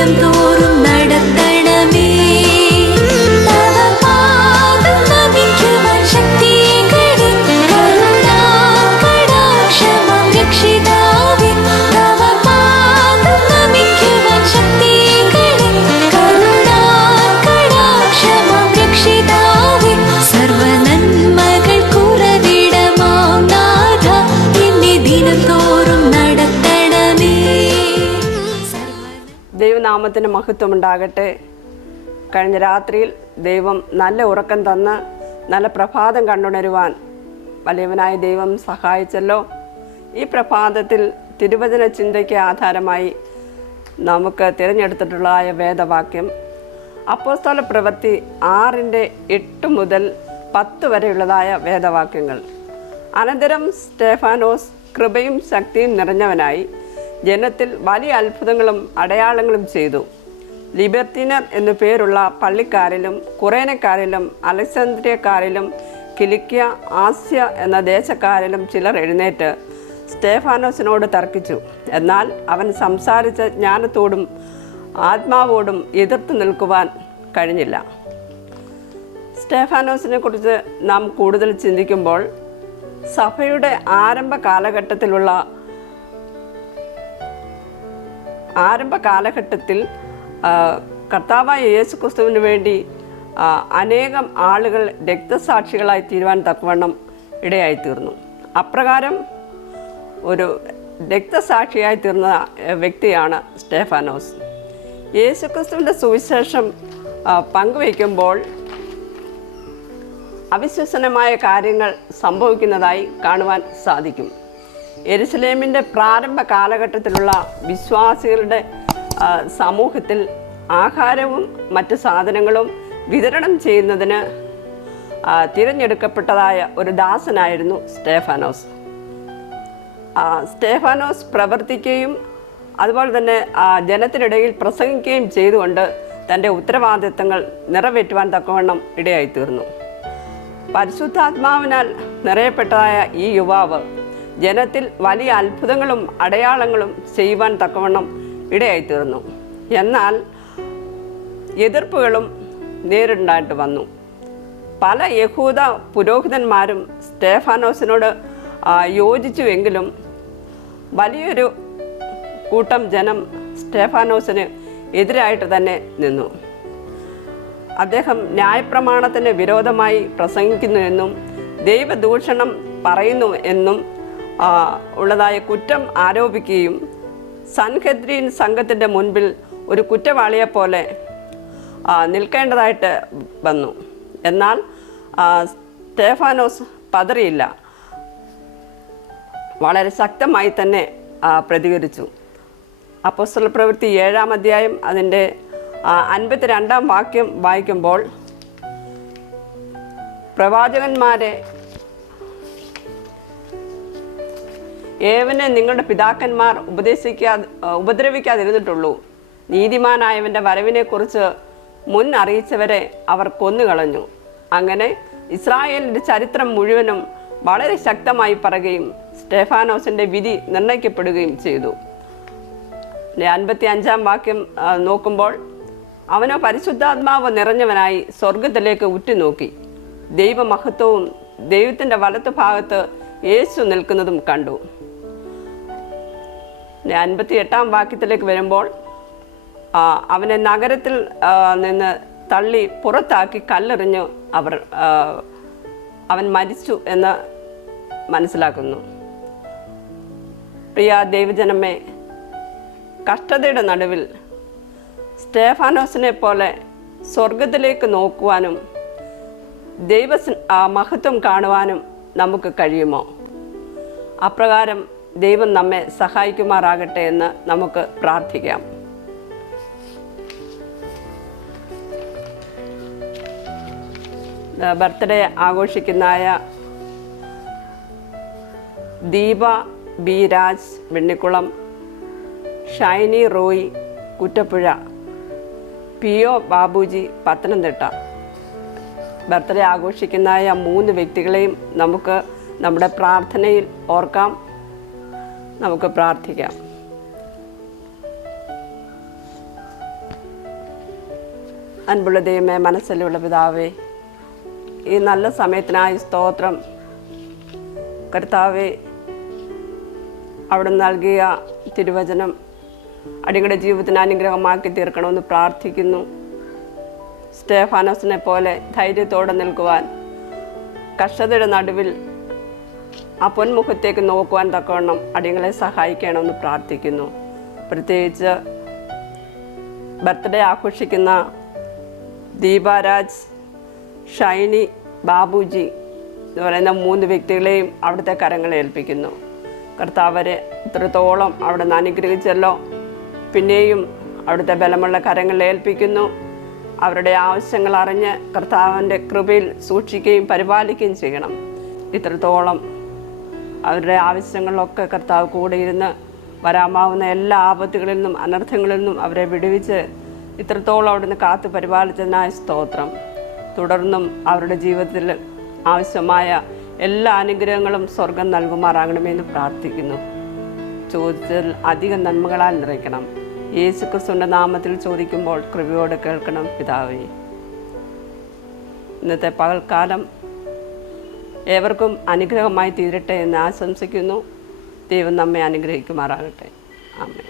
ദിനം തോറും നടത്തണമേ. തവ പാദം നമിക്കുവാൻ ശക്തികളെ കരുണാകടാക്ഷമാം രക്ഷിതാവേ. തവ പാദം നമിക്കുവാൻ ശക്തികളെ കരുണാകടാക്ഷമാം രക്ഷിതാവേ. സർവനന്മകൾ കുറവിടമാം നാഥ എന്നെ ദിനം തോറും നടത്തണമേ. ദൈവനാമത്തിന് മഹത്വമുണ്ടാകട്ടെ. കഴിഞ്ഞ രാത്രിയിൽ ദൈവം നല്ല ഉറക്കം തന്ന് നല്ല പ്രഭാതം കണ്ടുണരുവാൻ വലിയവനായ ദൈവം സഹായിച്ചല്ലോ. ഈ പ്രഭാതത്തിൽ തിരുവചന ചിന്തയ്ക്ക് ആധാരമായി നമുക്ക് തിരഞ്ഞെടുത്തിട്ടുള്ളതായ വേദവാക്യം അപ്പോസ്തല പ്രവൃത്തി 6:8 മുതൽ 10 വരെയുള്ളതായ വേദവാക്യങ്ങൾ. അനന്തരം സ്തേഫാനോസ് കൃപയും ശക്തിയും നിറഞ്ഞവനായി ജനത്തിൽ വലിയ അത്ഭുതങ്ങളും അടയാളങ്ങളും ചെയ്തു. ലിബർത്തിനർ എന്നു പേരുള്ള പള്ളിക്കാരിലും കുറേനക്കാരിലും അലക്സാന്ദ്രിയക്കാരിലും കിലിക്യ, ആസ്യ എന്ന ദേശക്കാരിലും ചിലർ എഴുന്നേറ്റ് സ്തേഫാനോസിനോട് തർക്കിച്ചു. എന്നാൽ അവൻ സംസാരിച്ച ജ്ഞാനത്തോടും ആത്മാവോടും എതിർത്ത് നിൽക്കുവാൻ കഴിഞ്ഞില്ല. സ്തേഫാനോസിനെ കുറിച്ച് നാം കൂടുതൽ ചിന്തിക്കുമ്പോൾ സഭയുടെ ആരംഭ കാലഘട്ടത്തിൽ കർത്താവായ യേശു ക്രിസ്തുവിന് വേണ്ടി അനേകം ആളുകൾ രക്തസാക്ഷികളായി തീരുവാൻ തക്കവണ്ണം ഇടയായിത്തീർന്നു. അപ്രകാരം ഒരു രക്തസാക്ഷിയായി തീർന്ന വ്യക്തിയാണ് സ്തേഫാനോസ്. യേശു ക്രിസ്തുവിൻ്റെ സുവിശേഷം പങ്കുവയ്ക്കുമ്പോൾ അവിശ്വസനീയമായ കാര്യങ്ങൾ സംഭവിക്കുന്നതായി കാണുവാൻ സാധിക്കും. യെരുശലേമിൻ്റെ പ്രാരംഭ കാലഘട്ടത്തിലുള്ള വിശ്വാസികളുടെ സമൂഹത്തിൽ ആഹാരവും മറ്റ് സാധനങ്ങളും വിതരണം ചെയ്യുന്നതിന് തിരഞ്ഞെടുക്കപ്പെട്ടതായ ഒരു ദാസനായിരുന്നു സ്തേഫാനോസ്. സ്തേഫാനോസ് പ്രവർത്തിക്കുകയും അതുപോലെ തന്നെ ജനത്തിനിടയിൽ പ്രസംഗിക്കുകയും ചെയ്തുകൊണ്ട് തൻ്റെ ഉത്തരവാദിത്തങ്ങൾ നിറവേറ്റുവാൻ തക്കവണ്ണം ഇടയായിത്തീർന്നു. പരിശുദ്ധാത്മാവിനാൽ നിറയപ്പെട്ടതായ ഈ യുവാവ് ജനത്തിൽ വലിയ അത്ഭുതങ്ങളും അടയാളങ്ങളും ചെയ്യുവാൻ തക്കവണ്ണം ഇടയായിത്തീർന്നു. എന്നാൽ എതിർപ്പുകളും നേരിടേണ്ടതായിട്ട് വന്നു. പല യഹൂദ പുരോഹിതന്മാരും സ്തേഫാനോസിനോട് യോജിച്ചുവെങ്കിലും വലിയൊരു കൂട്ടം ജനം സ്തേഫാനോസിന് എതിരായിട്ട് തന്നെ നിന്നു. അദ്ദേഹം ന്യായപ്രമാണത്തിന് വിരോധമായി പ്രസംഗിക്കുന്നു എന്നും ദൈവദൂഷണം പറയുന്നു എന്നും ഉള്ളതായ കുറ്റം ആരോപിക്കുകയും സൻഹെദ്രീൻ സംഘത്തിൻ്റെ മുൻപിൽ ഒരു കുറ്റവാളിയെപ്പോലെ നിൽക്കേണ്ടതായിട്ട് വന്നു. എന്നാൽ സ്തേഫാനോസ് പതറിയില്ല, വളരെ ശക്തമായി തന്നെ പ്രതികരിച്ചു. അപ്പോസ്തല പ്രവൃത്തി 7-ാം അധ്യായം അതിൻ്റെ 52-ാം വാക്യം വായിക്കുമ്പോൾ പ്രവാചകന്മാരെ ഏവനെ നിങ്ങളുടെ പിതാക്കന്മാർ ഉപദ്രവിക്കാതിരുന്നിട്ടുള്ളൂ. നീതിമാനായവൻ്റെ വരവിനെക്കുറിച്ച് മുൻ അറിയിച്ചവരെ അവർ കൊന്നുകളഞ്ഞു. അങ്ങനെ ഇസ്രായേലിൻ്റെ ചരിത്രം മുഴുവനും വളരെ ശക്തമായി പറയുകയും സ്തേഫാനോസിൻ്റെ വിധി നിർണ്ണയിക്കപ്പെടുകയും ചെയ്തു. 55-ാം വാക്യം നോക്കുമ്പോൾ അവനോ പരിശുദ്ധാത്മാവ് നിറഞ്ഞവനായി സ്വർഗത്തിലേക്ക് ഉറ്റുനോക്കി ദൈവമഹത്വവും ദൈവത്തിൻ്റെ വലത്തു ഭാഗത്ത് യേശു നിൽക്കുന്നതും കണ്ടു. 58-ാം വാക്യത്തിലേക്ക് വരുമ്പോൾ അവനെ നഗരത്തിൽ നിന്ന് തള്ളി പുറത്താക്കി കല്ലെറിഞ്ഞു അവൻ മരിച്ചു എന്ന് മനസ്സിലാക്കുന്നു. പ്രിയ ദൈവജനമേ, കഷ്ടതയുടെ നടുവിൽ സ്തേഫാനോസിനെ പോലെ സ്വർഗത്തിലേക്ക് നോക്കുവാനും ദൈവ മഹത്വം കാണുവാനും നമുക്ക് കഴിയുമോ? അപ്രകാരം ദൈവം നമ്മെ സഹായിക്കുമാറാകട്ടെ എന്ന് നമുക്ക് പ്രാർത്ഥിക്കാം. ബർത്ത്ഡേ ആഘോഷിക്കുന്നതായ Deepa B Raj Vennikulam, Shiny Roy Kuttapuzha, P O Babuji Pathanamthitta birthday ആഘോഷിക്കുന്നതായ 3 വ്യക്തികളെയും നമുക്ക് നമ്മുടെ പ്രാർത്ഥനയിൽ ഓർക്കാം. നമുക്ക് പ്രാർത്ഥിക്കാം. അൻപുള്ള ദൈവമേ, മനസ്സിലുള്ള പിതാവേ, ഈ നല്ല സമയത്തിനായി സ്തോത്രം. കർത്താവേ, അവിടെ നൽകിയ തിരുവചനം അടിയുടെ ജീവിതത്തിന് അനുഗ്രഹമാക്കി തീർക്കണമെന്ന് പ്രാർത്ഥിക്കുന്നു. സ്റ്റേഫാനോസിനെ പോലെ ധൈര്യത്തോടെ നിൽക്കുവാൻ, കഷ്ടതയുടെ നടുവിൽ ആ പൊന്മുഖത്തേക്ക് നോക്കുവാൻ തക്കവണ്ണം അടിയങ്ങളെ സഹായിക്കണമെന്ന് പ്രാർത്ഥിക്കുന്നു. പ്രത്യേകിച്ച് ബർത്ത്ഡേ ആഘോഷിക്കുന്ന ദീപാരാജ്, ഷൈനി, ബാബുജി എന്ന് പറയുന്ന 3 വ്യക്തികളെയും അവിടുത്തെ കരങ്ങളെ ഏൽപ്പിക്കുന്നു. കർത്താവരെ ഇത്രത്തോളം അവിടെ നിന്ന് അനുഗ്രഹിച്ചല്ലോ, പിന്നെയും അവിടുത്തെ ബലമുള്ള കരങ്ങളെ ഏൽപ്പിക്കുന്നു. അവരുടെ ആവശ്യങ്ങൾ അറിഞ്ഞ് കർത്താവിൻ്റെ കൃപയിൽ സൂക്ഷിക്കുകയും പരിപാലിക്കുകയും ചെയ്യണം. ഇത്രത്തോളം അവരുടെ ആവശ്യങ്ങളിലൊക്കെ കർത്താവ് കൂടെ ഇരുന്ന് വരാമാവുന്ന എല്ലാ ആപത്തുകളിൽ നിന്നും അനർത്ഥങ്ങളിൽ നിന്നും അവരെ വിടുവിച്ച് ഇത്രത്തോളം അവിടുന്ന് കാത്തു പരിപാലിച്ചതിനായ സ്തോത്രം. തുടർന്നും അവരുടെ ജീവിതത്തിൽ ആവശ്യമായ എല്ലാ അനുഗ്രഹങ്ങളും സ്വർഗം നൽകുമാറാകണമെന്ന് പ്രാർത്ഥിക്കുന്നു. ചോദിച്ചതിൽ അധികം നന്മകളാൽ നിറയ്ക്കണം. യേശുക്രിസ്തുവിൻ്റെ നാമത്തിൽ ചോദിക്കുമ്പോൾ കൃപയോടെ കേൾക്കണം പിതാവേ. ഇന്നത്തെ പകൽക്കാലം ഏവർക്കും അനുഗ്രഹമായി തീരട്ടെ എന്ന് ആശംസിക്കുന്നു. ദൈവം നമ്മെ അനുഗ്രഹിക്കുമാറാകട്ടെ. ആമേൻ.